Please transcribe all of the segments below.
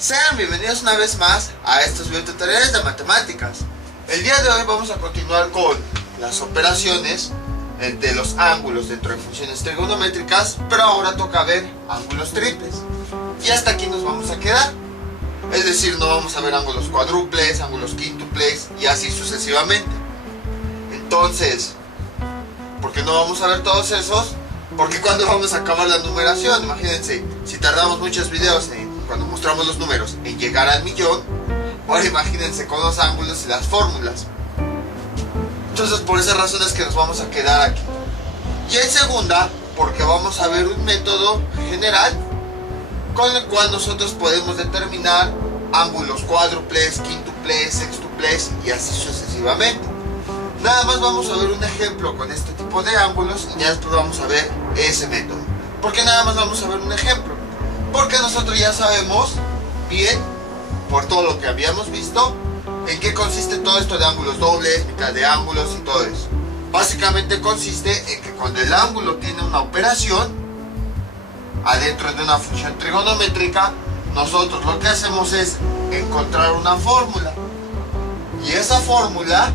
Sean bienvenidos una vez más a estos videotutoriales de matemáticas. El día de hoy vamos a continuar con las operaciones de los ángulos dentro de funciones trigonométricas, pero ahora toca ver ángulos triples. Y hasta aquí nos vamos a quedar. Es decir, no vamos a ver ángulos cuádruples, ángulos quíntuples y así sucesivamente. Entonces, ¿por qué no vamos a ver todos esos? Porque cuando vamos a acabar la numeración, imagínense, si tardamos muchos videos cuando mostramos los números en llegar al millón, ahora imagínense con los ángulos y las fórmulas. Entonces por esas razones que nos vamos a quedar aquí. Y en segunda, porque vamos a ver un método general con el cual nosotros podemos determinar ángulos cuádruples, quíntuples, sextuples y así sucesivamente. Nada más vamos a ver un ejemplo con este tipo de ángulos y ya después vamos a ver ese método. ¿Por qué nada más vamos a ver un ejemplo? Porque nosotros ya sabemos bien, por todo lo que habíamos visto, en qué consiste todo esto de ángulos dobles, mitad de ángulos y todo eso. Básicamente consiste en que cuando el ángulo tiene una operación adentro de una función trigonométrica, nosotros lo que hacemos es encontrar una fórmula. Y esa fórmula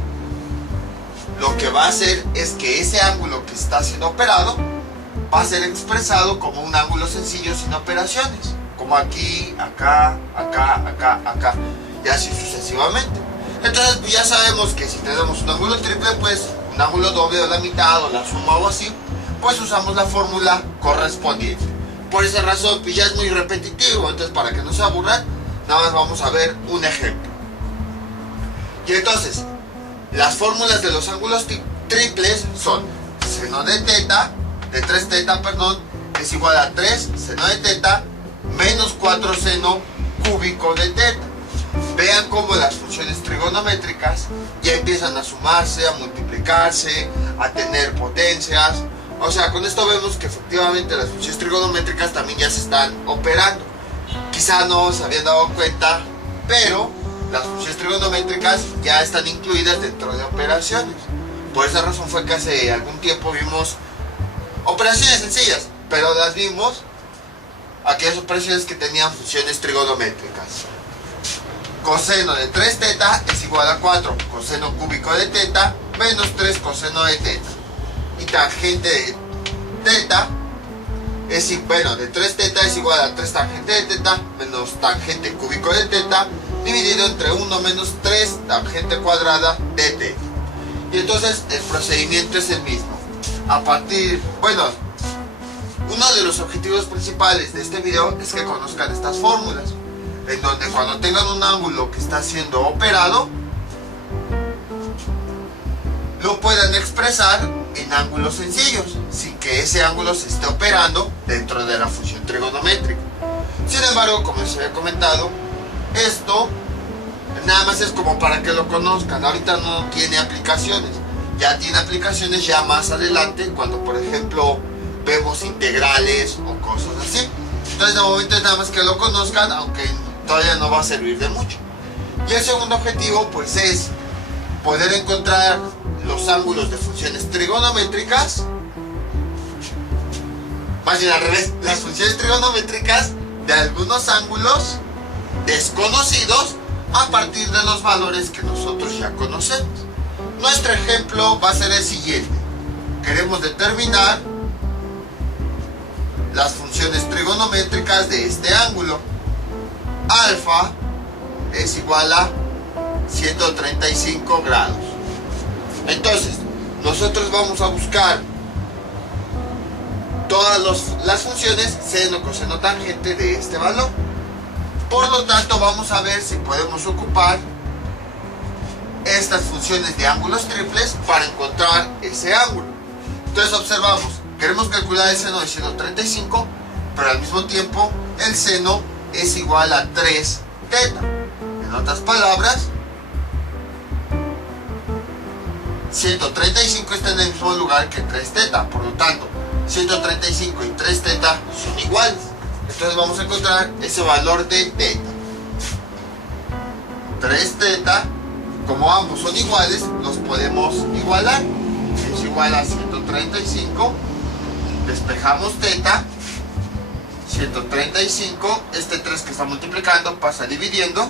lo que va a hacer es que ese ángulo que está siendo operado va a ser expresado como un ángulo sencillo sin operaciones, como aquí, acá, acá, acá, acá y así sucesivamente. Entonces pues ya sabemos que si tenemos un ángulo triple, pues un ángulo doble o la mitad o la suma o así, pues usamos la fórmula correspondiente. Por esa razón pues ya es muy repetitivo, entonces para que no se aburran, nada más vamos a ver un ejemplo. Y entonces las fórmulas de los ángulos triples son seno de teta, de 3 teta, perdón, es igual a 3 seno de teta menos 4 seno cúbico de teta. Vean cómo las funciones trigonométricas ya empiezan a sumarse, a multiplicarse, a tener potencias. O sea, con esto vemos que efectivamente las funciones trigonométricas también ya se están operando. Quizá no se habían dado cuenta, pero las funciones trigonométricas ya están incluidas dentro de operaciones. Por esa razón fue que hace algún tiempo vimos operaciones sencillas, pero las vimos aquellas operaciones que tenían funciones trigonométricas. Coseno de 3 teta es igual a 4 coseno cúbico de teta menos 3 coseno de teta. Y tangente de teta de 3 teta es igual a 3 tangente de teta menos tangente cúbico de teta dividido entre 1 menos 3 tangente cuadrada de teta. Y entonces el procedimiento es el mismo. Uno de los objetivos principales de este video es que conozcan estas fórmulas, en donde cuando tengan un ángulo que está siendo operado, lo puedan expresar en ángulos sencillos, sin que ese ángulo se esté operando dentro de la función trigonométrica. Sin embargo, como les había comentado, esto nada más es como para que lo conozcan. Ahorita no tiene aplicaciones, ya tiene aplicaciones ya más adelante, cuando por ejemplo vemos integrales o cosas así. Entonces de momento es nada más que lo conozcan, aunque todavía no va a servir de mucho. Y el segundo objetivo pues es poder encontrar los ángulos de funciones trigonométricas, más bien al revés, las funciones trigonométricas de algunos ángulos desconocidos a partir de los valores que nosotros ya conocemos. Nuestro ejemplo va a ser el siguiente. Queremos determinar las funciones trigonométricas de este ángulo. Alfa es igual a 135 grados. Entonces, nosotros vamos a buscar todas las funciones seno, coseno, tangente de este valor. Por lo tanto, vamos a ver si podemos ocupar estas funciones de ángulos triples para encontrar ese ángulo. Entonces observamos, queremos calcular el seno de 135, pero al mismo tiempo el seno es igual a 3 teta. En otras palabras, 135 está en el mismo lugar que 3 teta. Por lo tanto, 135 y 3 teta son iguales. Entonces vamos a encontrar ese valor de teta. 3 teta, como ambos son iguales, los podemos igualar. Es igual a 135. Despejamos teta. 135, este 3 que está multiplicando pasa dividiendo,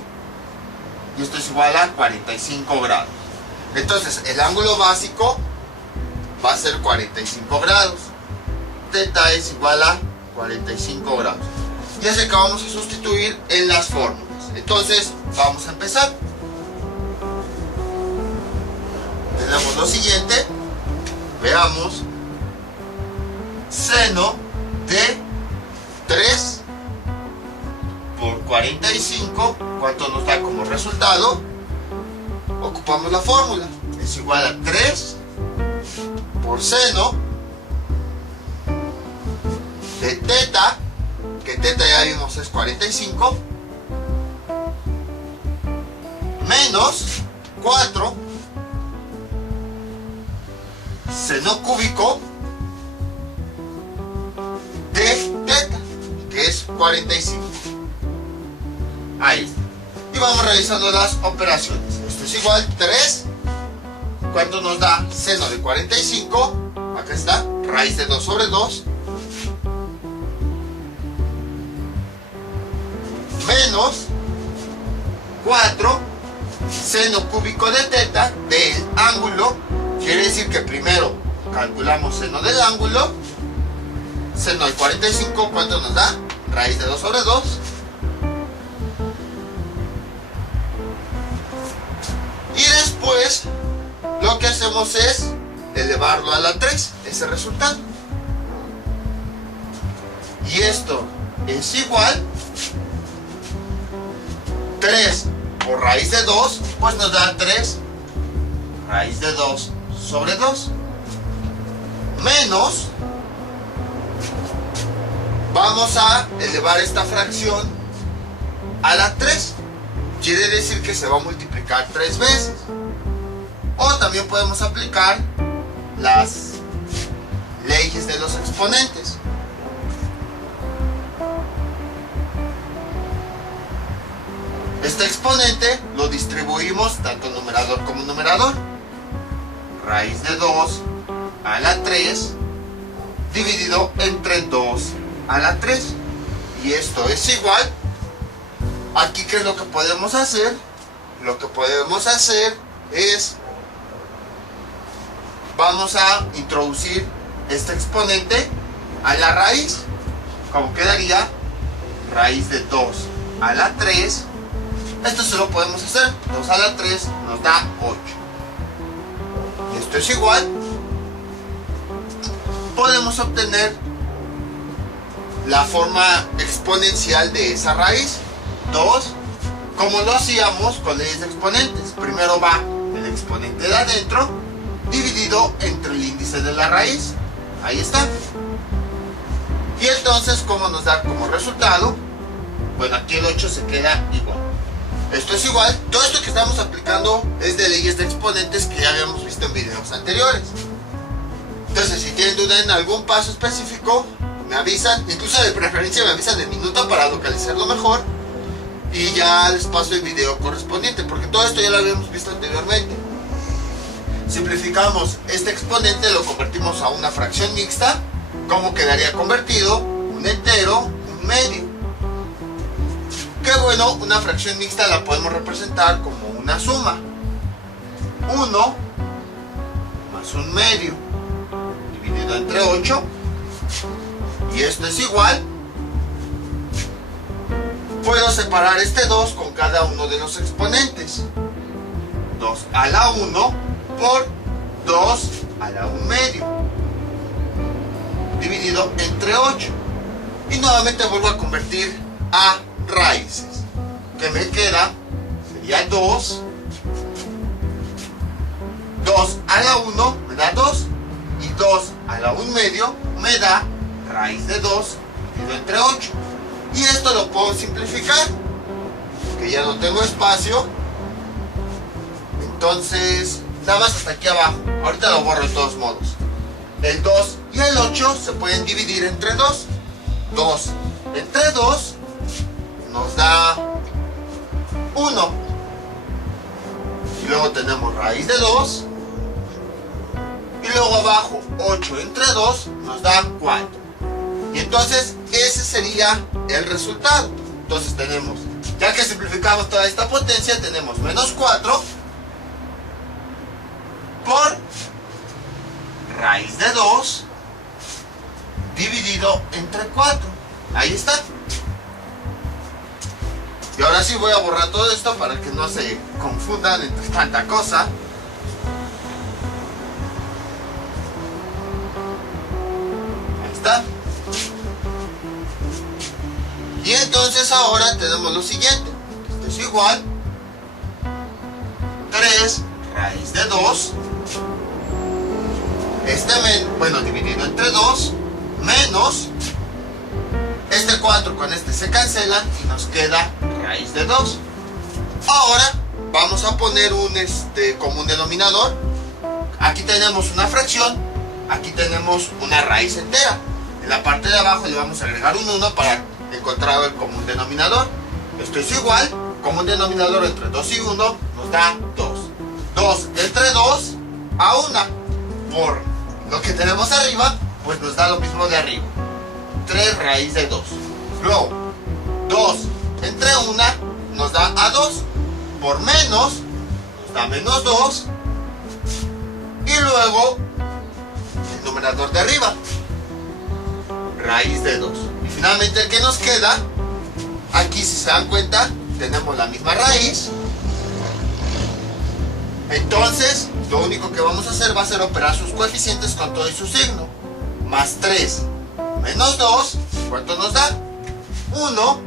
y esto es igual a 45 grados. Entonces el ángulo básico va a ser 45 grados. Teta es igual a 45 grados. Y es el que vamos a sustituir en las fórmulas. Entonces vamos a empezar. Tenemos lo siguiente. Veamos. Seno de 3 por 45, ¿cuánto nos da como resultado? Ocupamos la fórmula. Es igual a 3 por seno de teta, que teta ya vimos es 45, menos 4 seno cúbico de teta, que es 45. Ahí está. Y vamos realizando las operaciones. Esto es igual a 3. ¿Cuánto nos da seno de 45? Acá está, raíz de 2 sobre 2. Menos 4 seno cúbico de teta del ángulo. Quiere decir que primero calculamos seno del ángulo. Seno de 45, ¿cuánto nos da? Raíz de 2 sobre 2. Y después lo que hacemos es elevarlo a la 3, ese resultado. Y esto es igual 3 por raíz de 2, pues nos da 3 raíz de 2 sobre 2. Menos, vamos a elevar esta fracción a la 3. Quiere decir que se va a multiplicar 3 veces. O también podemos aplicar las leyes de los exponentes. Este exponente lo distribuimos tanto numerador como numerador. Raíz de 2 a la 3 dividido entre 2 a la 3. Y esto es igual. Aquí, ¿qué es lo que podemos hacer? Lo que podemos hacer es, vamos a introducir este exponente a la raíz. Como quedaría raíz de 2 a la 3. Esto se lo podemos hacer. 2 a la 3 nos da 8. Esto es igual. Podemos obtener la forma exponencial de esa raíz. 2, como lo hacíamos con leyes de exponentes. Primero va el exponente de adentro dividido entre el índice de la raíz. Ahí está. Y entonces, ¿cómo nos da como resultado? Bueno, aquí el 8 se queda igual. Esto es igual. Todo esto que estamos aplicando es de leyes de exponentes que ya habíamos visto en videos anteriores. Entonces, si tienen duda en algún paso específico, me avisan. Incluso de preferencia me avisan el minuto para localizarlo mejor. Y ya les paso el video correspondiente, porque todo esto ya lo habíamos visto anteriormente. Simplificamos este exponente, lo convertimos a una fracción mixta. ¿Cómo quedaría convertido? Un entero, un medio. Que bueno, una fracción mixta la podemos representar como una suma. 1 más un medio dividido entre 8. Y esto es igual. Puedo separar este 2 con cada uno de los exponentes. 2 a la 1 por 2 a la 1 medio dividido entre 8. Y nuevamente vuelvo a convertir a raíces. Que me queda sería 2. 2 a la 1 me da 2. Y 2 a la 1 medio me da raíz de 2 dividido entre 8. Y esto lo puedo simplificar, porque ya no tengo espacio. Entonces, nada más hasta aquí abajo. Ahorita lo borro de todos modos. El 2 y el 8 se pueden dividir entre 2. 2 entre 2 nos da 1. Y luego tenemos raíz de 2. Y luego abajo 8 entre 2 nos da 4. Y entonces ese sería el resultado. Entonces tenemos, ya que simplificamos toda esta potencia, tenemos menos 4 por raíz de 2 dividido entre 4. Ahí está. Y ahora sí voy a borrar todo esto para que no se confundan entre tanta cosa. Ahí está. Y entonces ahora tenemos lo siguiente. Esto es igual 3 raíz de 2. Dividido entre 2 menos este 4 con este se cancelan y nos queda raíz de 2. Ahora vamos a poner un común denominador. Aquí tenemos una fracción, aquí tenemos una raíz entera. En la parte de abajo le vamos a agregar un 1 para encontrar el común denominador. Esto es igual, común denominador entre 2 y 1 nos da 2. 2 entre 2 a 1. Por lo que tenemos arriba, pues nos da lo mismo de arriba. 3 raíz de 2. Luego, 2 entre 1 nos da a 2. Por menos, nos da menos 2. Y luego, el numerador de arriba. Raíz de 2. Y finalmente el que nos queda, aquí si se dan cuenta, tenemos la misma raíz. Entonces, lo único que vamos a hacer va a ser operar sus coeficientes con todo y su signo. Más 3 menos 2, ¿cuánto nos da? 1.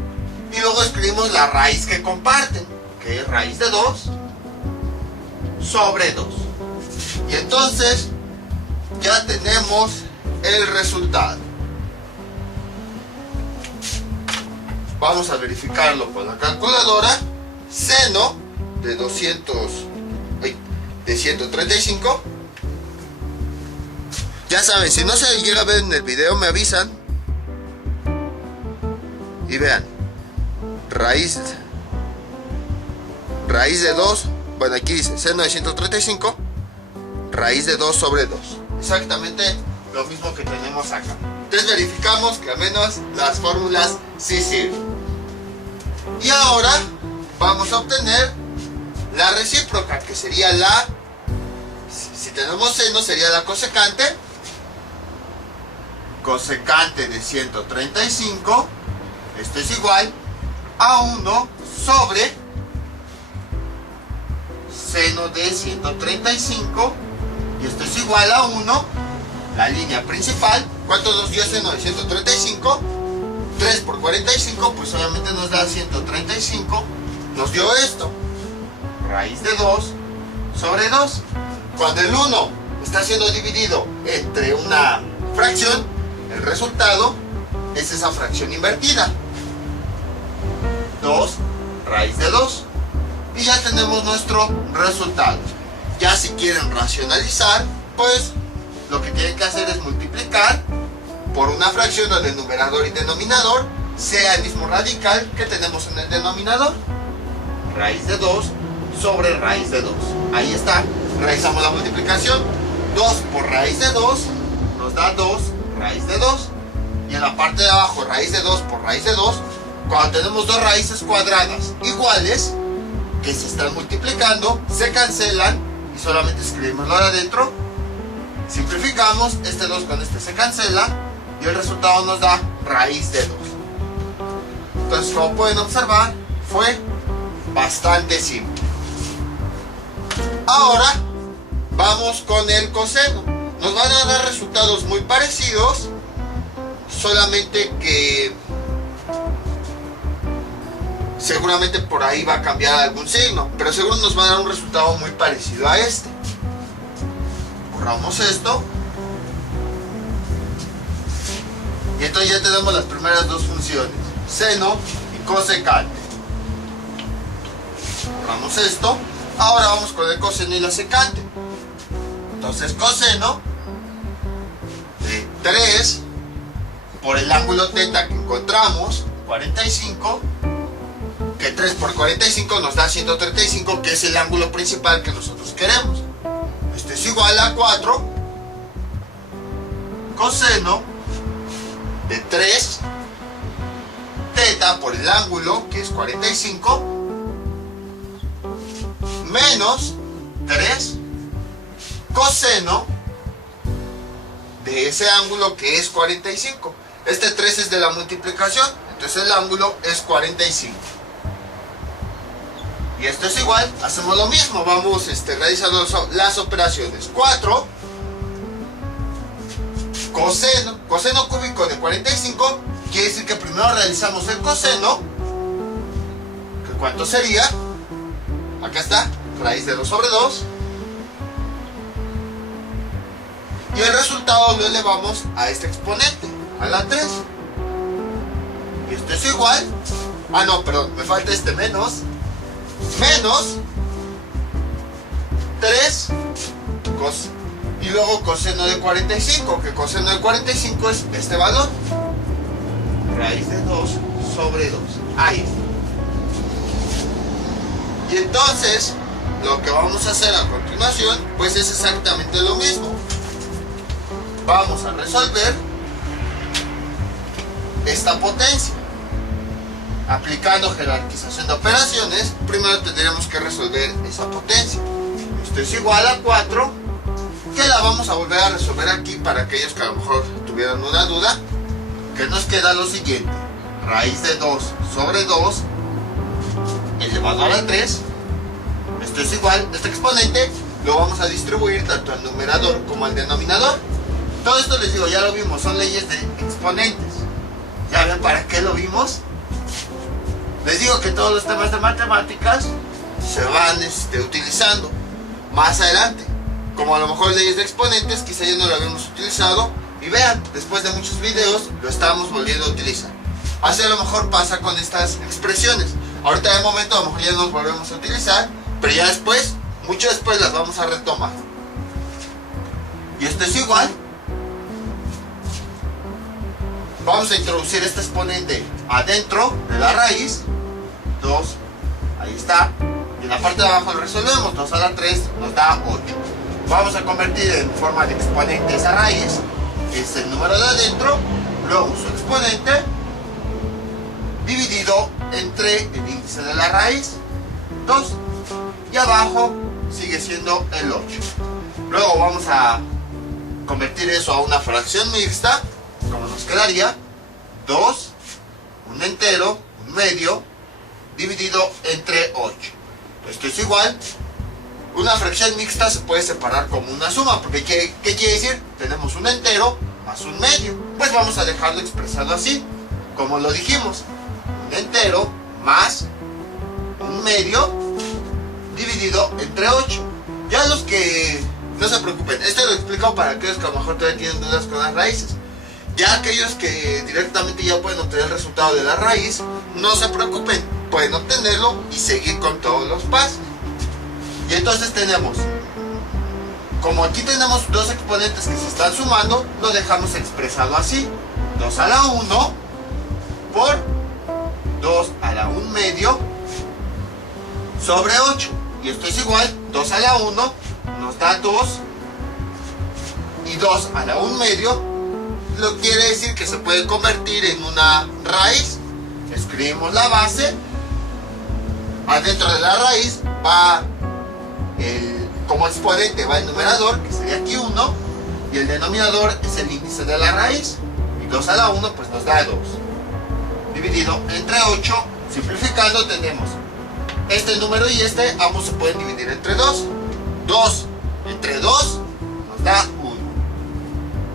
Y luego escribimos la raíz que comparten, que es raíz de 2 sobre 2. Y entonces, ya tenemos el resultado. Vamos a verificarlo con la calculadora. Seno de 135. Ya saben, si no se llega a ver en el video me avisan. Y vean, raíz de 2, bueno, aquí dice seno de 135, raíz de 2 sobre 2. Exactamente lo mismo que tenemos acá. Entonces verificamos que al menos las fórmulas sí sirven. Y ahora vamos a obtener la recíproca, que sería la, si tenemos seno, sería la cosecante. Cosecante de 135, esto es igual a 1 sobre seno de 135, y esto es igual a 1, la línea principal. ¿Cuánto nos dio seno de 135? 3 por 45, pues obviamente nos da 135, nos dio esto, raíz de 2 sobre 2. Cuando el 1 está siendo dividido entre una fracción, el resultado es esa fracción invertida. 2 raíz de 2. Y ya tenemos nuestro resultado. Ya si quieren racionalizar, pues lo que tienen que hacer es multiplicar por una fracción donde el numerador y denominador sea el mismo radical que tenemos en el denominador. Raíz de 2 sobre raíz de 2. Ahí está. Realizamos la multiplicación. 2 por raíz de 2 nos da 2 raíz de 2. Y en la parte de abajo, raíz de 2 por raíz de 2. Cuando tenemos dos raíces cuadradas iguales que se están multiplicando, se cancelan y solamente escribimos lo de adentro. Simplificamos, este 2 con este se cancela y el resultado nos da raíz de 2. Entonces, como pueden observar, fue bastante simple. Ahora vamos con el coseno. Nos van a dar resultados muy parecidos, solamente que seguramente por ahí va a cambiar algún signo, pero seguro nos va a dar un resultado muy parecido a este. Borramos esto y entonces ya tenemos las primeras dos funciones, seno y cosecante. Borramos esto. Ahora vamos con el coseno y la secante. Entonces coseno de 3 por el ángulo θ que encontramos, 45, que 3 por 45 nos da 135, que es el ángulo principal que nosotros queremos. Esto es igual a 4 coseno de 3 teta por el ángulo, que es 45, menos 3 coseno de ese ángulo, que es 45. Este 3 es de la multiplicación, entonces el ángulo es 45. Y esto es igual, hacemos lo mismo, vamos realizando las operaciones. 4 coseno cúbico de 45, quiere decir que primero realizamos el coseno, que ¿cuánto sería? Acá está, raíz de 2 sobre 2. Y el resultado lo elevamos a este exponente, a la 3. Y esto es igual, no, perdón, me falta este menos 3 y luego coseno de 45, que coseno de 45 es este valor, raíz de 2 sobre 2. Ahí está. Y entonces lo que vamos a hacer a continuación pues es exactamente lo mismo. Vamos a resolver esta potencia aplicando jerarquización de operaciones. Primero tendremos que resolver esa potencia. Esto es igual a 4, que la vamos a volver a resolver aquí para aquellos que a lo mejor tuvieran una duda, que nos queda lo siguiente: raíz de 2 sobre 2 elevado a la 3. Esto es igual, este exponente lo vamos a distribuir tanto al numerador como al denominador. Todo esto les digo, ya lo vimos, son leyes de exponentes. ¿Ya ven para qué lo vimos? Les digo que todos los temas de matemáticas se van utilizando más adelante. Como a lo mejor leyes de exponentes, quizá ya no lo habíamos utilizado. Y vean, después de muchos videos lo estamos volviendo a utilizar. Así a lo mejor pasa con estas expresiones. Ahorita de momento a lo mejor ya nos volvemos a utilizar, pero ya después, mucho después las vamos a retomar. Y esto es igual. Vamos a introducir este exponente adentro de la raíz. 2, ahí está. Y en la parte de abajo lo resolvemos. 2 a la 3 nos da 8. Vamos a convertir en forma de exponente esa raíz, que es el número de adentro, luego su exponente, dividido entre el índice de la raíz, 2. Y abajo sigue siendo el 8. Luego vamos a convertir eso a una fracción mixta, como nos quedaría 2, un entero, un medio, dividido entre 8. Esto es igual. Una fracción mixta se puede separar como una suma, porque ¿qué quiere decir? Tenemos un entero más un medio. Pues vamos a dejarlo expresado así, como lo dijimos. Un entero más un medio dividido entre 8. Ya los que no se preocupen, esto lo explico para aquellos que a lo mejor todavía tienen dudas con las raíces. Ya aquellos que directamente ya pueden obtener el resultado de la raíz, no se preocupen, pueden obtenerlo y seguir con todos los pasos. Y entonces tenemos, como aquí tenemos dos exponentes que se están sumando, lo dejamos expresado así: 2 a la 1 por 2 a la 1 medio sobre 8. Y esto es igual, 2 a la 1 nos da 2, y 2 a la 1 medio lo quiere decir que se puede convertir en una raíz. Escribimos la base, adentro de la raíz va como exponente va el numerador, que sería aquí 1, y el denominador es el índice de la raíz, y 2 a la 1 pues nos da 2, dividido entre 8. Simplificando tenemos este número y este, ambos se pueden dividir entre 2. 2 entre 2 nos da 1,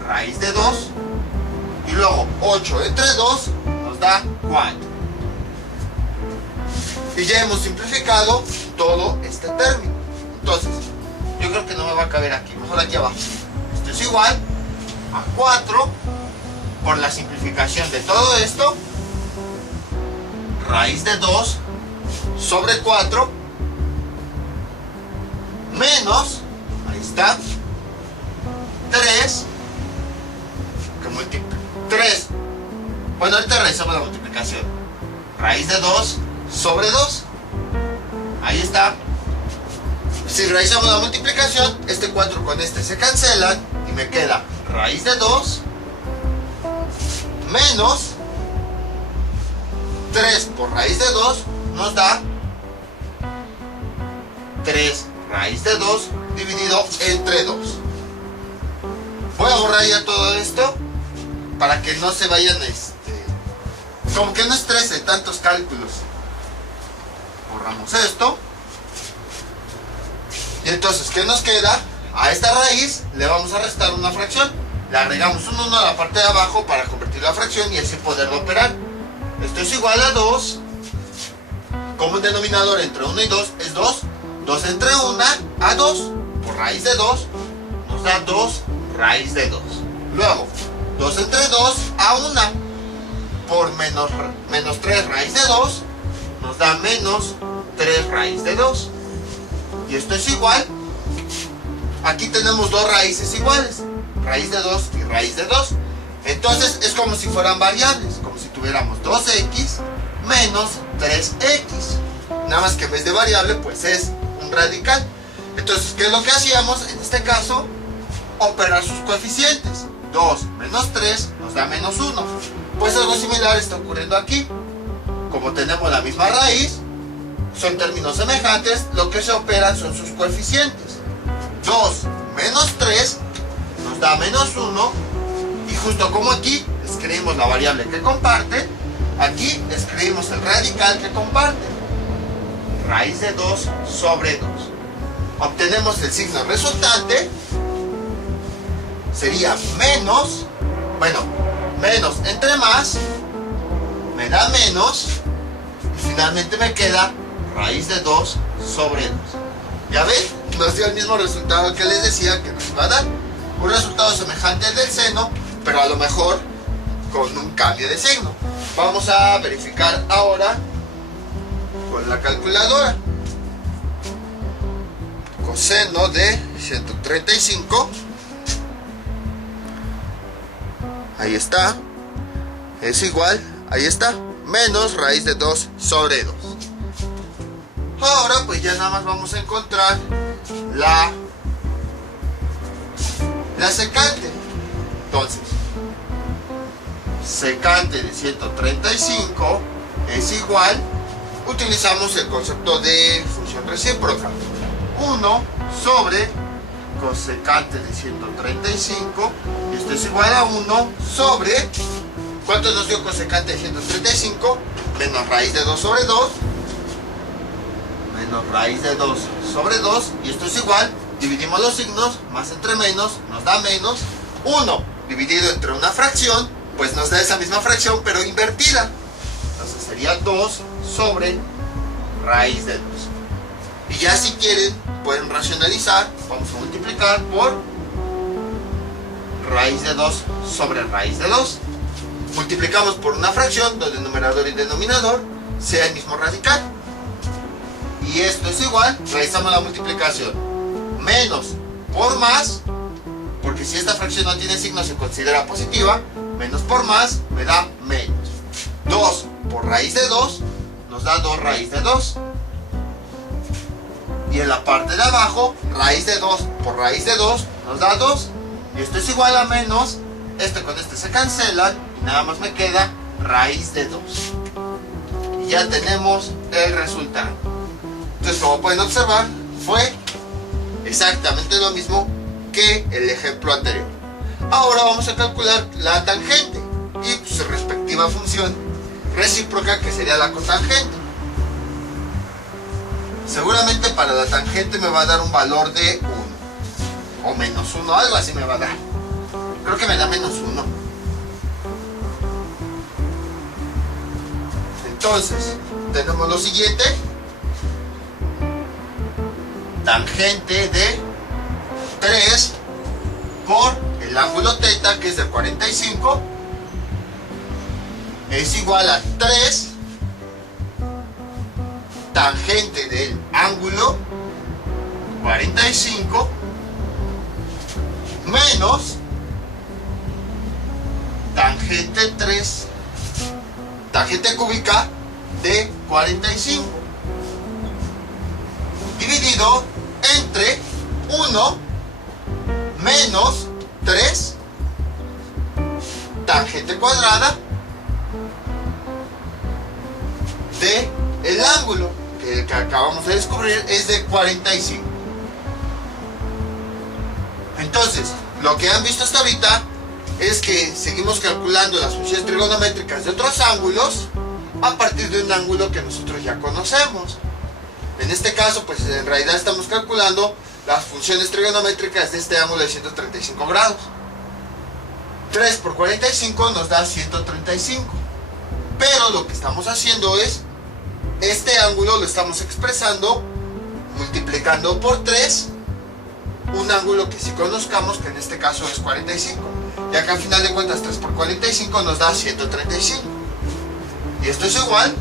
raíz de 2, y luego 8 entre 2 nos da 4. Y ya hemos simplificado todo este término. Entonces, yo creo que no me va a caber aquí, mejor aquí abajo. Esto es igual a 4 por la simplificación de todo esto, raíz de 2 sobre 4, menos, ahí está, 3, que multiplica 3. Bueno, ahorita realizamos la multiplicación. Raíz de 2 sobre 2. Ahí está. Si realizamos la multiplicación, este 4 con este se cancelan y me queda raíz de 2 menos 3 por raíz de 2 nos da 3 raíz de 2 dividido entre 2. Voy a borrar ya todo esto para que no se vayan, como que no estrese tantos cálculos. Borramos esto. Y entonces, ¿qué nos queda? A esta raíz le vamos a restar una fracción. Le agregamos un 1 a la parte de abajo para convertir la fracción y así poderlo operar. Esto es igual a 2. Como el denominador entre 1 y 2 es 2. 2 entre 1 a 2 por raíz de 2 nos da 2 raíz de 2. Luego, 2 entre 2 a 1 por menos 3 raíz de 2 nos da menos 3 raíz de 2. Y esto es igual. Aquí tenemos dos raíces iguales, raíz de 2 y raíz de 2. Entonces es como si fueran variables, como si tuviéramos 2x menos 3x. Nada más que en vez de variable pues es un radical. Entonces, ¿qué es lo que hacíamos? En este caso, operar sus coeficientes. 2 menos 3 nos da menos 1. Pues algo similar está ocurriendo aquí. Como tenemos la misma raíz, son términos semejantes, lo que se operan son sus coeficientes. 2 menos 3 nos da menos 1. Y justo como aquí escribimos la variable que comparte, aquí escribimos el radical que comparte. Raíz de 2 sobre 2. Obtenemos el signo resultante. Sería menos, menos entre más, me da menos. Y finalmente me queda raíz de 2 sobre 2. ¿Ya ven? Nos dio el mismo resultado que les decía que nos iba a dar. Un resultado semejante al del seno, pero a lo mejor con un cambio de signo. Vamos a verificar ahora con la calculadora. Coseno de 135. Ahí está. Es igual, ahí está, menos raíz de 2 sobre 2. Ahora pues ya nada más vamos a encontrar la secante. Entonces, secante de 135 es igual, utilizamos el concepto de función recíproca. 1 sobre cosecante de 135, y esto es igual a 1 sobre, ¿cuánto nos dio cosecante de 135? Menos raíz de 2 sobre 2, menos raíz de 2 sobre 2, y esto es igual, dividimos los signos, más entre menos, nos da menos, 1 dividido entre una fracción, pues nos da esa misma fracción, pero invertida. Entonces sería 2 sobre raíz de 2. Y ya si quieren, pueden racionalizar, vamos a multiplicar por raíz de 2 sobre raíz de 2. Multiplicamos por una fracción donde el numerador y denominador sea el mismo radical. Y esto es igual, realizamos la multiplicación. Menos por más, porque si esta fracción no tiene signo se considera positiva. Menos por más me da menos. 2 por raíz de 2 nos da 2 raíz de 2. Y en la parte de abajo, raíz de 2 por raíz de 2 nos da 2. Y esto es igual a menos, este con este se cancelan y nada más me queda raíz de 2. Y ya tenemos el resultado. Entonces, como pueden observar, fue exactamente lo mismo que el ejemplo anterior. Ahora vamos a calcular la tangente y su respectiva función recíproca, que sería la cotangente. Seguramente para la tangente me va a dar un valor de 1 o menos 1, algo así me va a dar. Creo que me da menos 1. Entonces, tenemos lo siguiente. Tangente de 3 por el ángulo θ, que es de 45, es igual a 3 tangente del ángulo 45 menos tangente 3, tangente cúbica de 45, dividido entre 1 menos 3 tangente cuadrada de el ángulo que acabamos de descubrir es de 45. Entonces, lo que han visto hasta ahorita es que seguimos calculando las funciones trigonométricas de otros ángulos a partir de un ángulo que nosotros ya conocemos. En este caso, pues en realidad estamos calculando las funciones trigonométricas de este ángulo de 135 grados. 3 por 45 nos da 135. Pero lo que estamos haciendo es, este ángulo lo estamos expresando multiplicando por 3 un ángulo que sí conozcamos, que en este caso es 45. Ya que al final de cuentas 3 por 45 nos da 135. Y esto es igual.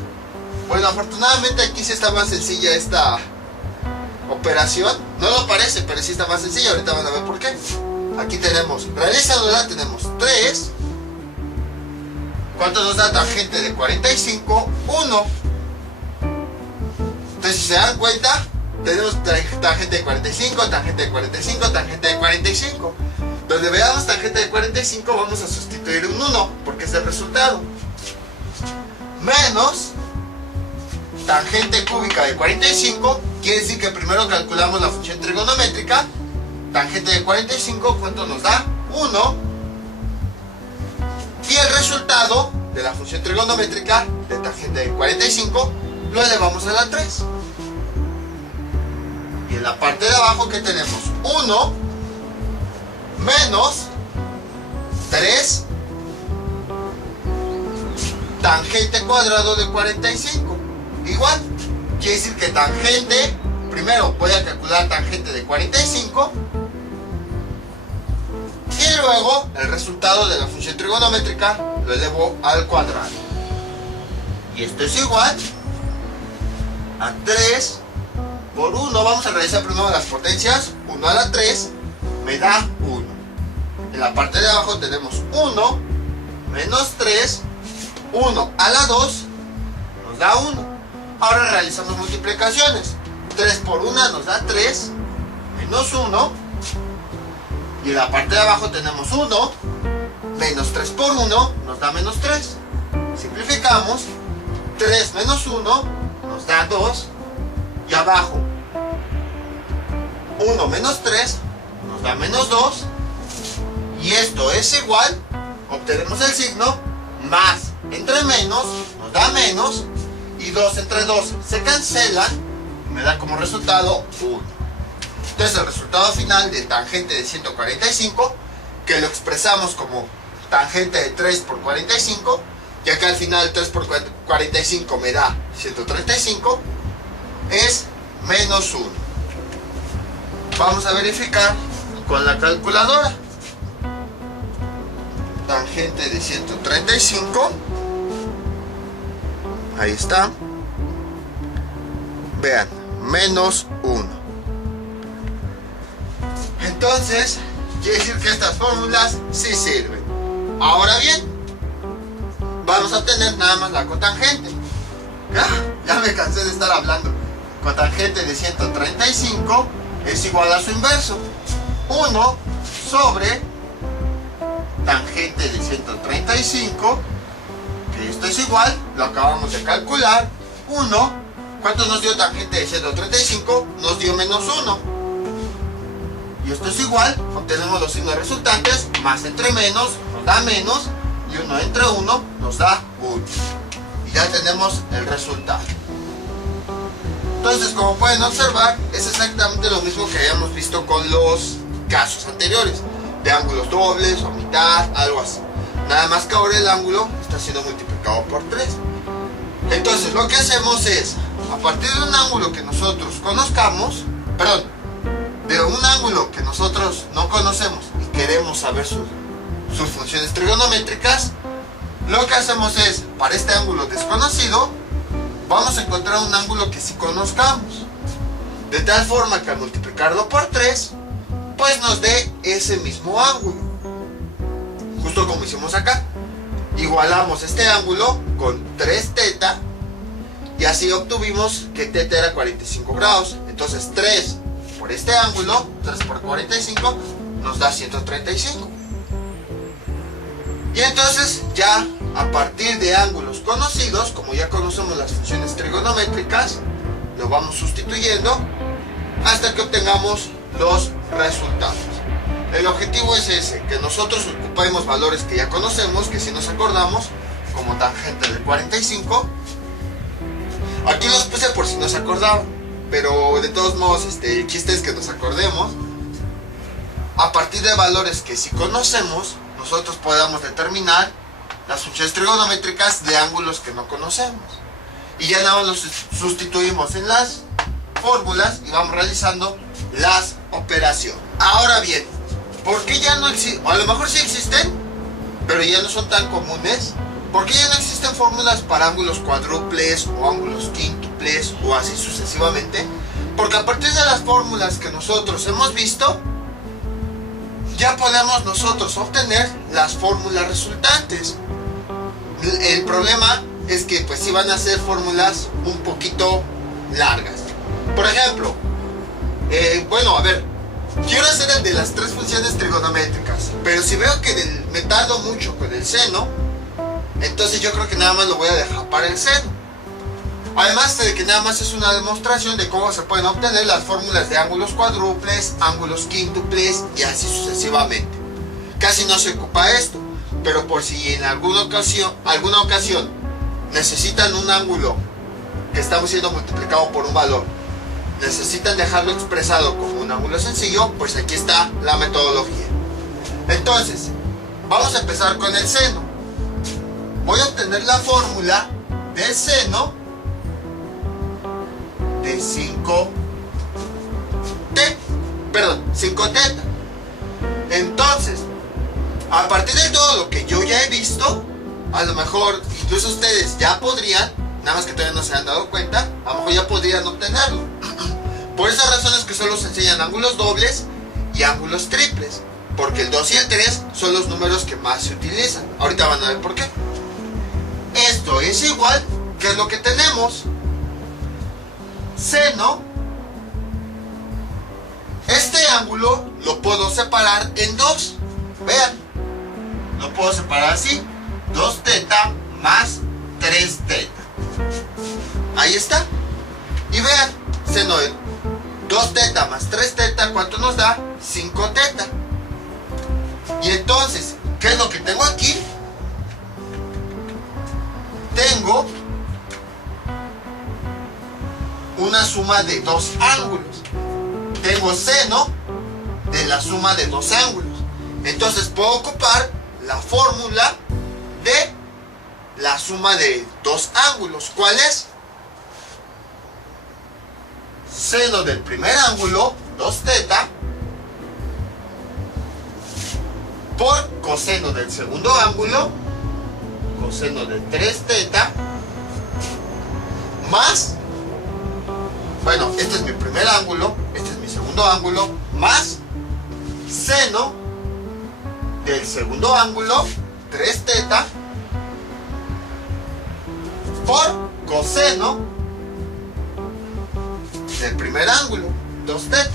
Bueno, afortunadamente aquí sí está más sencilla esta operación. No lo parece, pero sí está más sencilla. Ahorita van a ver por qué. Aquí tenemos realizadora, tenemos 3. ¿Cuánto nos da tangente de 45? 1. Entonces, si se dan cuenta, tenemos tangente de 45, tangente de 45, tangente de 45. Donde veamos tangente de 45 vamos a sustituir un 1, porque es el resultado. Menos tangente cúbica de 45, quiere decir que primero calculamos la función trigonométrica. Tangente de 45, ¿cuánto nos da? 1. Y el resultado de la función trigonométrica de tangente de 45 lo elevamos a la 3. Y en la parte de abajo, ¿qué tenemos? 1 menos 3 tangente cuadrado de 45. Igual, quiere decir que tangente, primero voy a calcular tangente de 45 y luego el resultado de la función trigonométrica lo elevo al cuadrado. Y esto es igual a 3 por 1. Vamos a realizar primero las potencias. 1 a la 3 me da 1. En la parte de abajo tenemos 1 menos 3. 1 a la 2 nos da 1. Ahora realizamos multiplicaciones. 3 por 1 nos da 3 menos 1. Y en la parte de abajo tenemos 1 menos 3 por 1 nos da menos 3. Simplificamos. 3 menos 1 nos da 2. Y abajo 1 menos 3 nos da menos 2. Y esto es igual, obtenemos el signo, más entre menos nos da menos, y 2 entre 2 se cancelan, y me da como resultado 1. Entonces el resultado final de tangente de 145, que lo expresamos como tangente de 3 por 45, ya que al final 3 por 45 me da 135, es menos 1. Vamos a verificar con la calculadora. Tangente de 135, ahí está, vean, menos 1. Entonces, quiere decir que estas fórmulas sí sirven. Ahora bien, vamos a tener nada más la cotangente. Ya me cansé de estar hablando. Cotangente de 135 es igual a su inverso, 1 sobre tangente de 135, que esto es igual, lo acabamos de calcular, 1. ¿Cuánto nos dio tangente de 135? Nos dio menos 1. Y esto es igual, obtenemos los signos resultantes, más entre menos nos da menos, y 1 entre 1 nos da 1. Y ya tenemos el resultado. Entonces, como pueden observar, es exactamente lo mismo que habíamos visto con los casos anteriores, de ángulos dobles o mitad, algo así. Nada más que ahora el ángulo está siendo multiplicado por 3. Entonces lo que hacemos es, a partir de un ángulo que nosotros conozcamos, perdón, de un ángulo que nosotros no conocemos y queremos saber sus funciones trigonométricas, lo que hacemos es, para este ángulo desconocido, vamos a encontrar un ángulo que sí conozcamos. De tal forma que al multiplicarlo por 3, pues nos dé ese mismo ángulo, justo como hicimos acá. Igualamos este ángulo con 3 teta y así obtuvimos que teta era 45 grados. Entonces 3 por este ángulo, 3 por 45 nos da 135. Y entonces ya a partir de ángulos conocidos, como ya conocemos las funciones trigonométricas, lo vamos sustituyendo hasta que obtengamos los resultados. El objetivo es ese, que nosotros ocupemos valores que ya conocemos, que si nos acordamos, como tangente del 45. Aquí los puse por si no se acordaban, pero de todos modos el chiste es que nos acordemos. A partir de valores que si conocemos, nosotros podamos determinar las funciones trigonométricas de ángulos que no conocemos. Y ya nada más los sustituimos en las fórmulas y vamos realizando las operaciones. Ahora bien, ¿por qué ya no existen? O a lo mejor sí existen, pero ya no son tan comunes. ¿Por qué ya no existen fórmulas para ángulos cuádruples o ángulos quíntuples o así sucesivamente? Porque a partir de las fórmulas que nosotros hemos visto, ya podemos nosotros obtener las fórmulas resultantes. El problema es que pues sí van a ser fórmulas un poquito largas. Por ejemplo, bueno, a ver, quiero hacer el de las tres funciones trigonométricas, pero si veo que me tardo mucho con el seno, entonces yo creo que nada más lo voy a dejar para el seno. Además de que nada más es una demostración de cómo se pueden obtener las fórmulas de ángulos cuádruples, ángulos quíntuples y así sucesivamente. Casi no se ocupa esto, pero por si en alguna ocasión necesitan un ángulo que estamos siendo multiplicado por un valor, necesitan dejarlo expresado como un ángulo sencillo, pues aquí está la metodología. Entonces, vamos a empezar con el seno. Voy a obtener la fórmula del seno de 5 teta. Entonces, a partir de todo lo que yo ya he visto, a lo mejor incluso ustedes ya podrían, nada más que todavía no se han dado cuenta, a lo mejor ya podrían obtenerlo. Por esas razones que solo se enseñan ángulos dobles y ángulos triples, porque el 2 y el 3 son los números que más se utilizan. Ahorita van a ver por qué. Esto es igual que lo que tenemos. Seno. Este ángulo lo puedo separar en dos. Vean, lo puedo separar así: 2 teta más 3 teta. Ahí está. Y vean, seno de 2 teta más 3 teta, ¿cuánto nos da? 5 teta. Y entonces, ¿qué es lo que tengo aquí? Tengo una suma de dos ángulos. Tengo seno de la suma de dos ángulos. Entonces puedo ocupar la fórmula de la suma de dos ángulos. ¿Cuál es? Seno del primer ángulo, 2 teta, por coseno del segundo ángulo, coseno de 3 teta, más, bueno, este es mi primer ángulo, este es mi segundo ángulo, más seno del segundo ángulo, 3 teta, por coseno del primer ángulo, 2 teta.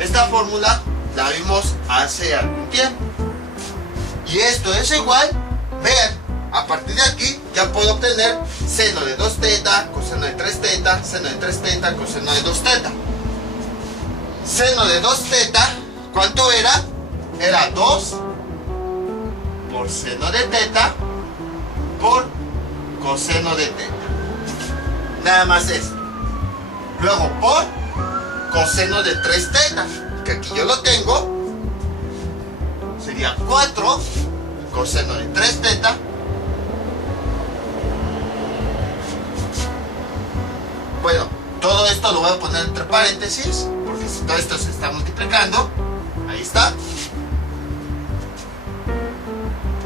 Esta fórmula la vimos hace algún tiempo. Y esto es igual, vean, a partir de aquí ya puedo obtener seno de 2 teta, coseno de 3 teta, seno de 3 teta, coseno de 2 teta. Seno de 2 teta, ¿cuánto era? Era 2 por seno de teta por coseno de teta. Nada más eso. Luego por coseno de 3 teta, que aquí yo lo tengo, sería 4 coseno de 3 teta bueno, todo esto lo voy a poner entre paréntesis porque si todo esto se está multiplicando, ahí está,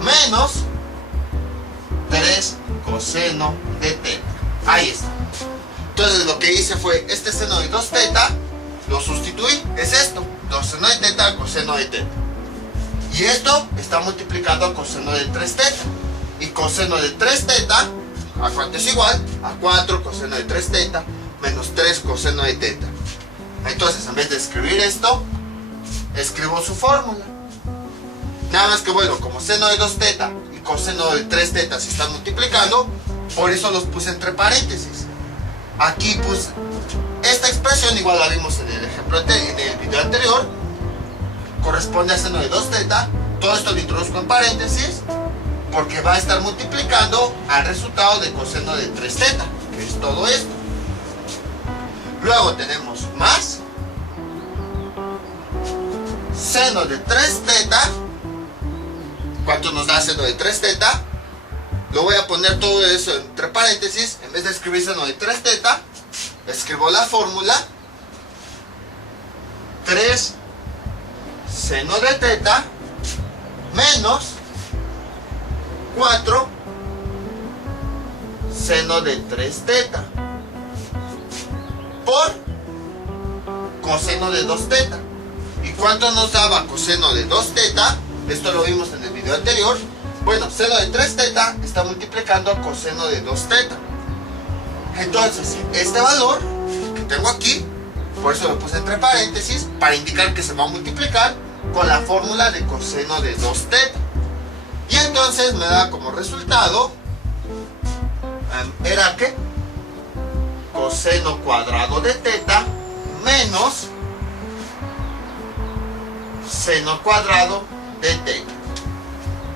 menos 3 coseno de teta. Ahí está. Entonces lo que hice fue este seno de 2 teta, lo sustituí, es esto, 2 seno de teta, coseno de teta. Y esto está multiplicando a coseno de 3 teta. Y coseno de 3 teta, ¿a cuánto es igual? A 4 coseno de 3 teta menos 3 coseno de teta. Entonces en vez de escribir esto, escribo su fórmula. Nada más que bueno, como seno de 2 teta y coseno de 3 teta se están multiplicando, por eso los puse entre paréntesis. Aquí pues esta expresión, igual la vimos en el ejemplo en el video anterior, corresponde a seno de 2 teta. Todo esto lo introduzco en paréntesis porque va a estar multiplicando al resultado de coseno de 3 teta, que es todo esto. Luego tenemos más seno de 3 teta. ¿Cuánto nos da seno de 3 teta? Lo voy a poner todo eso entre paréntesis. En vez de escribir seno de 3 teta, escribo la fórmula 3 seno de teta menos 4 seno de 3 teta por coseno de 2 teta. ¿Y cuánto nos daba coseno de 2 teta? Esto lo vimos en el video anterior. Bueno, seno de 3 teta está multiplicando a coseno de 2 teta. Entonces, este valor que tengo aquí, por eso lo puse entre paréntesis, para indicar que se va a multiplicar con la fórmula de coseno de 2 teta. Y entonces me da como resultado, era que coseno cuadrado de teta menos seno cuadrado de teta.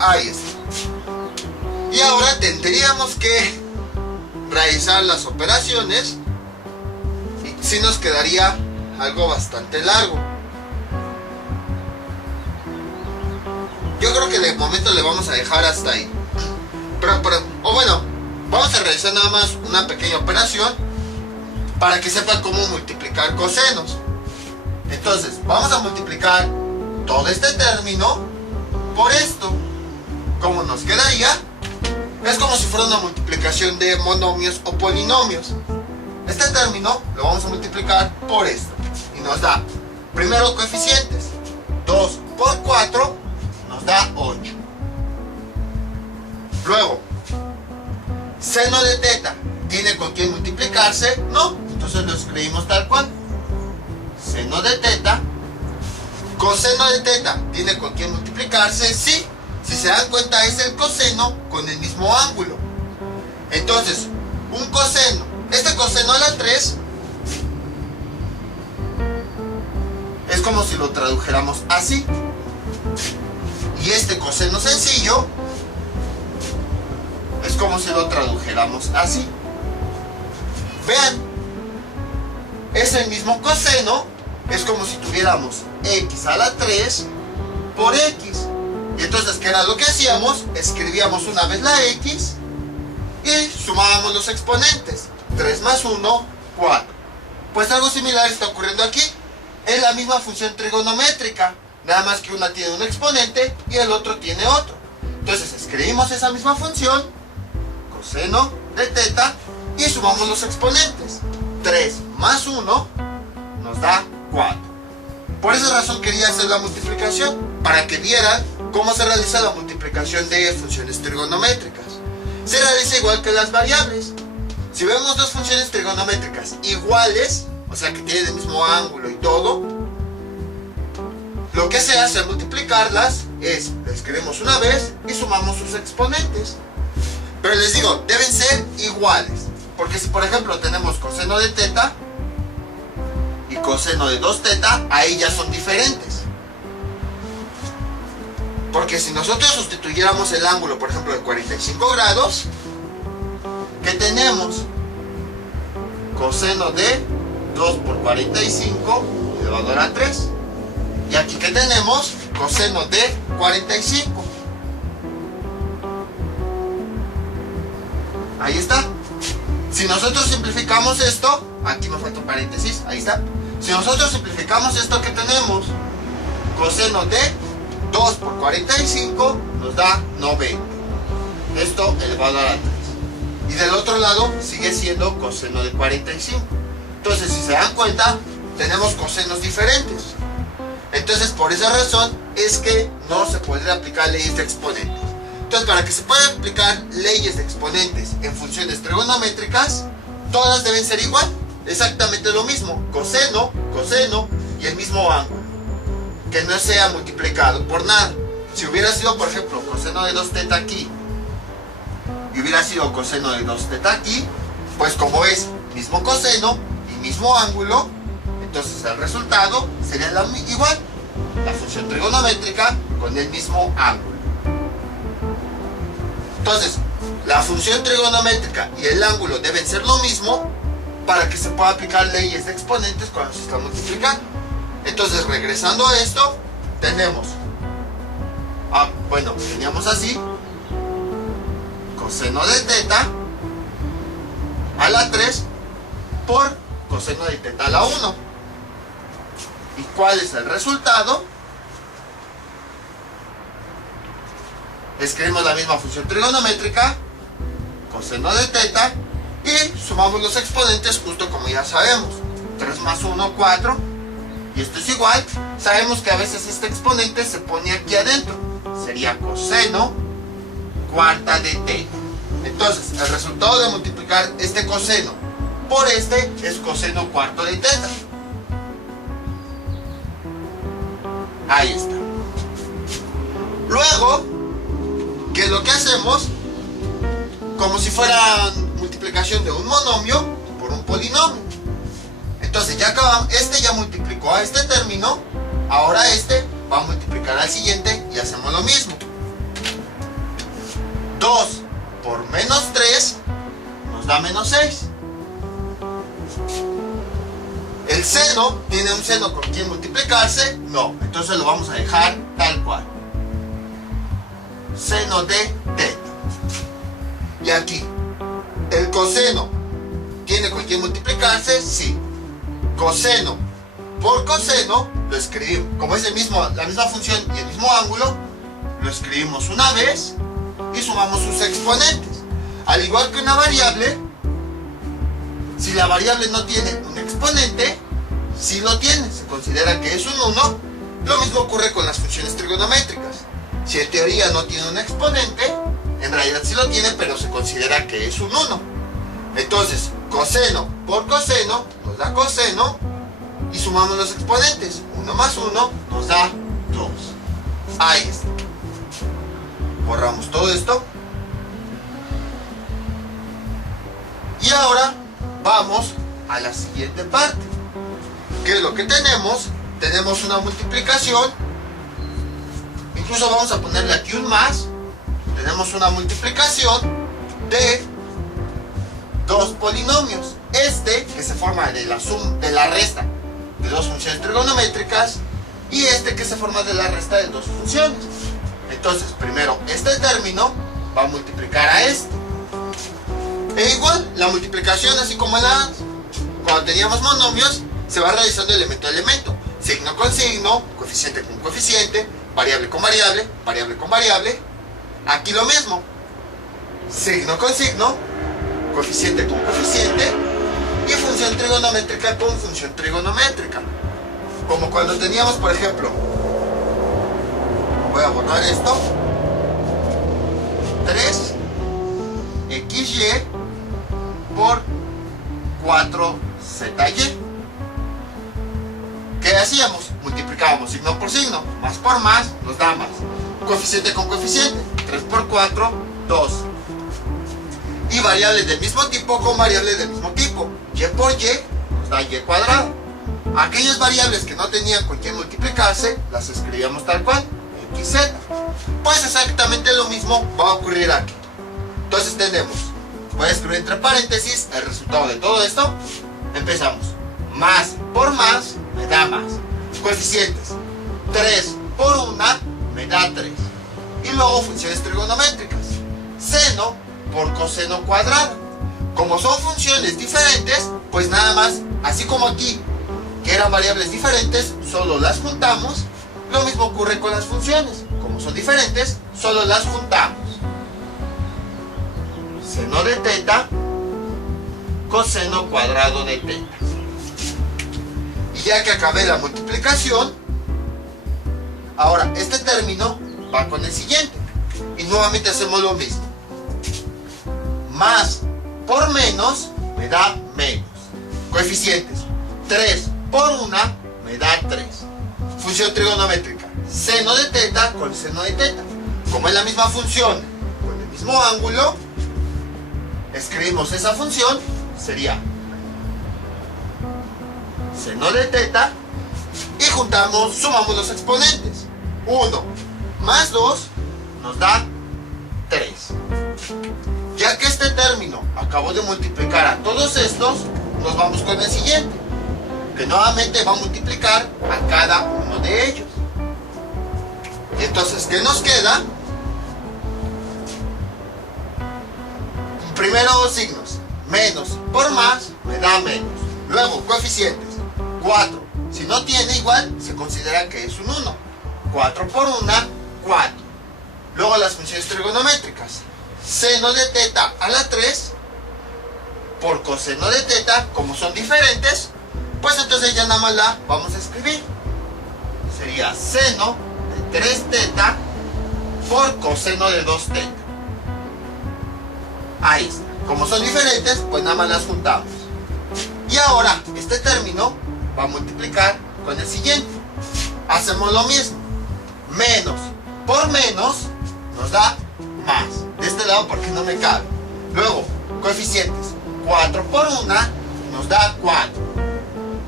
Ahí está. Y ahora tendríamos que realizar las operaciones y si nos quedaría algo bastante largo. Yo creo que de momento le vamos a dejar hasta ahí. O bueno, vamos a realizar nada más una pequeña operación para que sepan cómo multiplicar cosenos. Entonces, vamos a multiplicar todo este término por esto. ¿Cómo nos quedaría? Es como si fuera una multiplicación de monomios o polinomios. Este término lo vamos a multiplicar por esto. Y nos da, primero coeficientes. 2 por 4 nos da 8. Luego, seno de teta, ¿tiene con quién multiplicarse? No, entonces lo escribimos tal cual. Seno de teta. Coseno de teta, ¿tiene con quién multiplicarse? Sí. Si se dan cuenta, es el coseno con el mismo ángulo. Entonces, un coseno, este coseno a la 3 es como si lo tradujéramos así. Y este coseno sencillo es como si lo tradujéramos así. Vean, es el mismo coseno, es como si tuviéramos x a la 3 por x. Y entonces, ¿qué era lo que hacíamos? Escribíamos una vez la x y sumábamos los exponentes. 3 más 1, 4. Pues algo similar está ocurriendo aquí. Es la misma función trigonométrica, nada más que una tiene un exponente y el otro tiene otro. Entonces escribimos esa misma función, coseno de teta, y sumamos los exponentes. 3 más 1 nos da 4. Por esa razón quería hacer la multiplicación, para que vieran cómo se realiza la multiplicación de funciones trigonométricas. Se realiza igual que las variables. Si vemos dos funciones trigonométricas iguales, o sea que tienen el mismo ángulo y todo, lo que se hace al multiplicarlas es, la escribimos una vez y sumamos sus exponentes. Pero les digo, deben ser iguales, porque si por ejemplo tenemos coseno de teta y coseno de 2 teta, ahí ya son diferentes. Porque si nosotros sustituyéramos el ángulo, por ejemplo, de 45 grados, ¿qué tenemos? Coseno de 2 por 45 elevado a 3. Y aquí, ¿qué tenemos? Coseno de 45. Ahí está. Si nosotros simplificamos esto, aquí me falta un paréntesis, ahí está. Si nosotros simplificamos esto, ¿qué tenemos? Coseno de 2 por 45 nos da 90. Esto elevado a la 3. Y del otro lado sigue siendo coseno de 45. Entonces, si se dan cuenta, tenemos cosenos diferentes. Entonces, por esa razón es que no se pueden aplicar leyes de exponentes. Entonces, para que se puedan aplicar leyes de exponentes en funciones trigonométricas, todas deben ser igual. Exactamente lo mismo. Coseno, coseno y el mismo ángulo. Que no sea multiplicado por nada. Si hubiera sido, por ejemplo, coseno de 2 teta aquí y hubiera sido coseno de 2 teta aquí, pues como es mismo coseno y mismo ángulo, entonces el resultado sería igual, la función trigonométrica con el mismo ángulo. Entonces, la función trigonométrica y el ángulo deben ser lo mismo para que se pueda aplicar leyes de exponentes cuando se está multiplicando. Entonces, regresando a esto, tenemos, teníamos así, coseno de teta a la 3 por coseno de teta a la 1. ¿Y cuál es el resultado? Escribimos la misma función trigonométrica, coseno de teta, y sumamos los exponentes justo como ya sabemos. 3 más 1, 4, y esto es igual. Sabemos que a veces este exponente se pone aquí adentro, sería coseno cuarta de teta. Entonces, el resultado de multiplicar este coseno por este es coseno cuarto de teta. Ahí está. Luego, ¿qué es lo que hacemos? Como si fuera multiplicación de un monomio por un polinomio. Entonces ya acabamos, este ya multiplicó a este término, ahora este va a multiplicar al siguiente y hacemos lo mismo. 2 por menos 3 nos da menos 6. ¿El seno tiene un seno con quien multiplicarse? No, entonces lo vamos a dejar tal cual. Seno de teta. Y aquí, ¿el coseno tiene con quien multiplicarse? Sí. Coseno por coseno lo escribimos, como es la misma función y el mismo ángulo, lo escribimos una vez y sumamos sus exponentes. Al igual que una variable, si la variable no tiene un exponente, sí lo tiene, se considera que es un 1. Lo mismo ocurre con las funciones trigonométricas. Si en teoría no tiene un exponente, en realidad sí lo tiene, pero se considera que es un 1. Entonces, coseno por coseno nos da coseno y sumamos los exponentes. 1 más 1 nos da 2. Ahí está. Borramos todo esto. Y ahora vamos a la siguiente parte. ¿Qué es lo que tenemos? Tenemos una multiplicación. Incluso vamos a ponerle aquí un más. Tenemos una multiplicación de dos polinomios. Este que se forma de la resta de dos funciones trigonométricas y este que se forma de la resta de dos funciones. Entonces, primero este término va a multiplicar a este. E igual, la multiplicación, así como cuando teníamos monomios, se va realizando elemento a elemento, signo con signo, coeficiente con coeficiente, variable con variable, variable con variable. Aquí lo mismo, signo con signo, coeficiente con coeficiente y función trigonométrica con función trigonométrica. Como cuando teníamos, por ejemplo, voy a borrar esto, 3xy por 4zy. ¿Qué hacíamos? Multiplicábamos signo por signo, más por más nos da más. Coeficiente con coeficiente, 3 por 4, 2. Y variables del mismo tipo con variables del mismo tipo. Y por y nos da y cuadrado. Aquellas variables que no tenían con quién multiplicarse, las escribíamos tal cual, xz. Pues exactamente lo mismo va a ocurrir aquí. Entonces tenemos, voy a escribir entre paréntesis el resultado de todo esto. Empezamos. Más por más me da más. Coeficientes. 3 por 1 me da 3. Y luego funciones trigonométricas. Seno por coseno cuadrado. Como son funciones diferentes, pues nada más, así como aquí, que eran variables diferentes, solo las juntamos. Lo mismo ocurre con las funciones. Como son diferentes, solo las juntamos. Seno de teta, coseno cuadrado de teta. Y ya que acabé la multiplicación, ahora este término va con el siguiente. Y nuevamente hacemos lo mismo. Más por menos me da menos. Coeficientes. 3 por 1 me da 3. Función trigonométrica. seno de teta con seno de teta. Como es la misma función con el mismo ángulo, escribimos esa función, sería seno de teta, y juntamos, sumamos los exponentes. 1 más 2 nos da 3. Ya que este término acabó de multiplicar a todos estos, nos vamos con el siguiente, que nuevamente va a multiplicar a cada uno de ellos. Entonces, ¿qué nos queda? Primero signos, menos por más me da menos. Luego, coeficientes, 4. Si no tiene igual, se considera que es un 1. 4 por 1, 4. Luego las funciones trigonométricas. Seno de teta a la 3 por coseno de teta, como son diferentes, pues entonces ya nada más la vamos a escribir. Sería seno de 3 teta por coseno de 2 teta. Ahí está. Como son diferentes, pues nada más las juntamos. Y ahora, este término va a multiplicar con el siguiente. Hacemos lo mismo. Menos por menos nos da más. De este lado porque no me cabe. Luego, coeficientes. 4 por 1 nos da 4.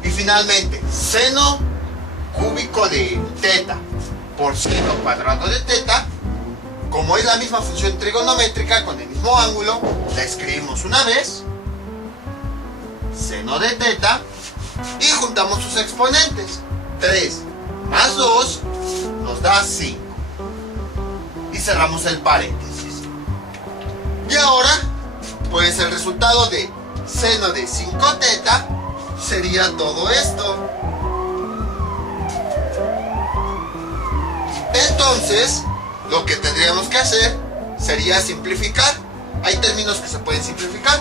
Y finalmente, seno cúbico de teta por seno cuadrado de teta. Como es la misma función trigonométrica con el mismo ángulo, la escribimos una vez. Seno de teta. Y juntamos sus exponentes. 3 más 2 nos da 5. Y cerramos el paréntesis. Y ahora, pues el resultado de seno de 5 teta sería todo esto. Entonces, lo que tendríamos que hacer sería simplificar. Hay términos que se pueden simplificar.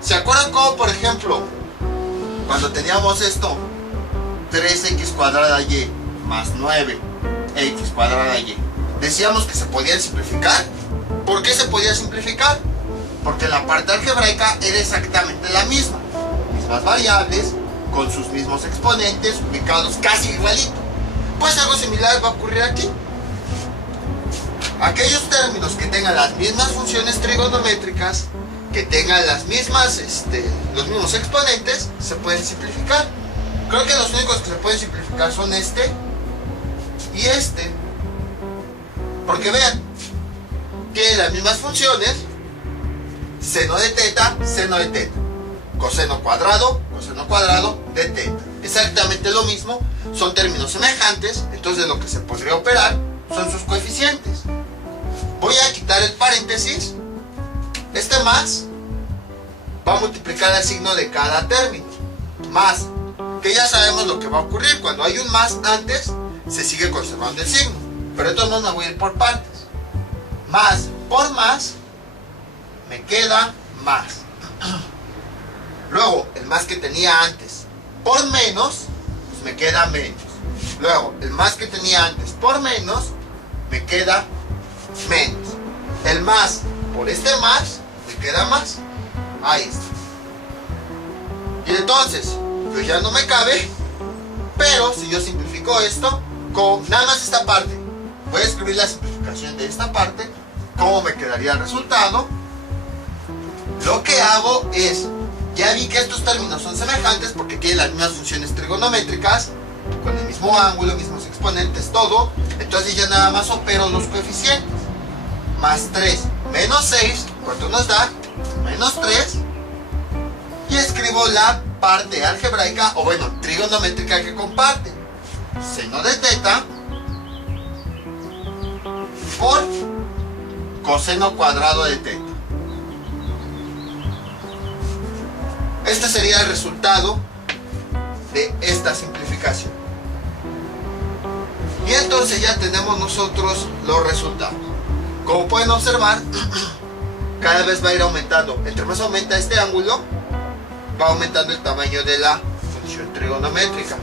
¿Se acuerdan cómo, por ejemplo, cuando teníamos esto, 3x cuadrada y más 9x cuadrada y, decíamos que se podían simplificar? ¿Por qué se podía simplificar? Porque la parte algebraica era exactamente la misma. Mismas variables, con sus mismos exponentes, ubicados casi igualito. Pues algo similar va a ocurrir aquí. Aquellos términos que tengan las mismas funciones trigonométricas, que tengan las mismas, los mismos exponentes, se pueden simplificar. Creo que los únicos que se pueden simplificar son este y este. Porque vean, tienen las mismas funciones, seno de teta, coseno cuadrado de teta. Exactamente lo mismo, son términos semejantes, entonces lo que se podría operar son sus coeficientes. Voy a quitar el paréntesis. Este más va a multiplicar el signo de cada término. Más, que ya sabemos lo que va a ocurrir. Cuando hay un más antes, se sigue conservando el signo. Pero de todos modos me voy a ir por partes. Más por más, me queda más. Luego, el más que tenía antes por menos, pues me queda menos. Luego, el más que tenía antes por menos, me queda menos. El más por este más, me queda más. Ahí está. Y entonces, pues ya no me cabe. Pero si yo simplifico esto, con nada más esta parte, voy a escribir la simplificación de esta parte, cómo me quedaría el resultado. Lo que hago es, ya vi que estos términos son semejantes porque tienen las mismas funciones trigonométricas, con el mismo ángulo, mismos exponentes, todo. Entonces ya nada más opero los coeficientes. Más 3 menos 6, ¿cuánto nos da? Menos 3. Y escribo la parte algebraica, o bueno, trigonométrica que comparten. Seno de teta por coseno cuadrado de teta. Este sería el resultado de esta simplificación. Y entonces ya tenemos nosotros los resultados. Como pueden observar, cada vez va a ir aumentando. Entre más aumenta este ángulo, va aumentando el tamaño de la función trigonométrica.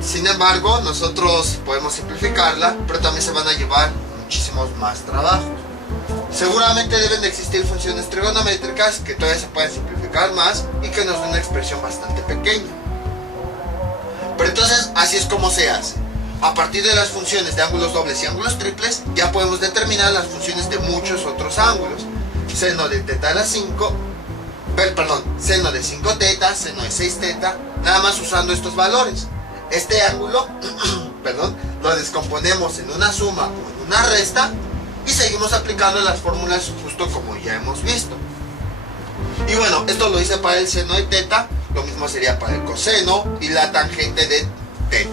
Sin embargo, nosotros podemos simplificarla, pero también se van a llevar muchísimos más trabajos. Seguramente deben de existir funciones trigonométricas que todavía se pueden simplificar más y que nos den una expresión bastante pequeña. Pero entonces Así es como se hace. A partir de las funciones de ángulos dobles y ángulos triples, ya podemos determinar las funciones de muchos otros ángulos. Seno de teta a la 5, seno de 5 teta, seno de 6 teta, nada más usando estos valores. Este ángulo, lo descomponemos en una suma o en una resta y seguimos aplicando las fórmulas justo como ya hemos visto. Y bueno, esto lo hice para el seno de teta, lo mismo sería para el coseno y la tangente de teta.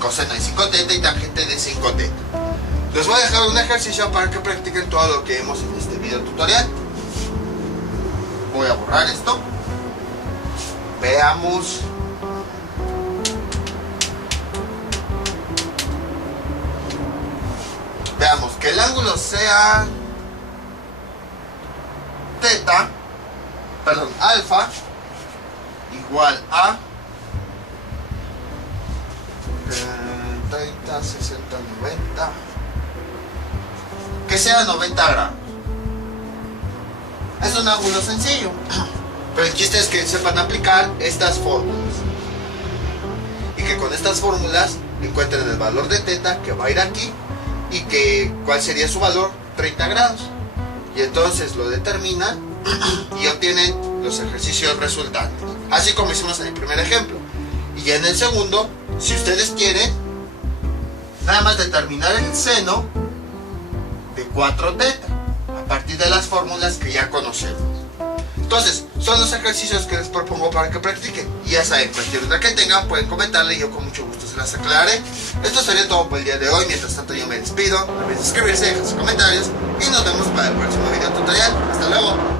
Coseno de 5 teta y tangente de 5 teta. Les voy a dejar un ejercicio para que practiquen todo lo que vimos en este video tutorial. Voy a borrar esto. Veamos. Veamos que el ángulo sea alfa igual a 30, 60, 90, que sea 90 grados. Es un ángulo sencillo, pero el chiste es que sepan aplicar estas fórmulas y que con estas fórmulas encuentren el valor de teta que va a ir aquí y que cuál sería su valor, 30 grados, y entonces lo determinan y obtienen los ejercicios resultantes, así como hicimos en el primer ejemplo. Y en el segundo, si ustedes quieren, nada más determinar el seno de 4 teta a partir de las fórmulas que ya conocemos. Entonces, son los ejercicios que les propongo para que practiquen. Y ya saben, cualquier duda que tengan pueden comentarle y yo con mucho gusto se las aclararé. Esto sería todo por el día de hoy. Mientras tanto yo me despido. No olviden suscribirse, dejar sus comentarios y nos vemos para el próximo video tutorial. Hasta luego.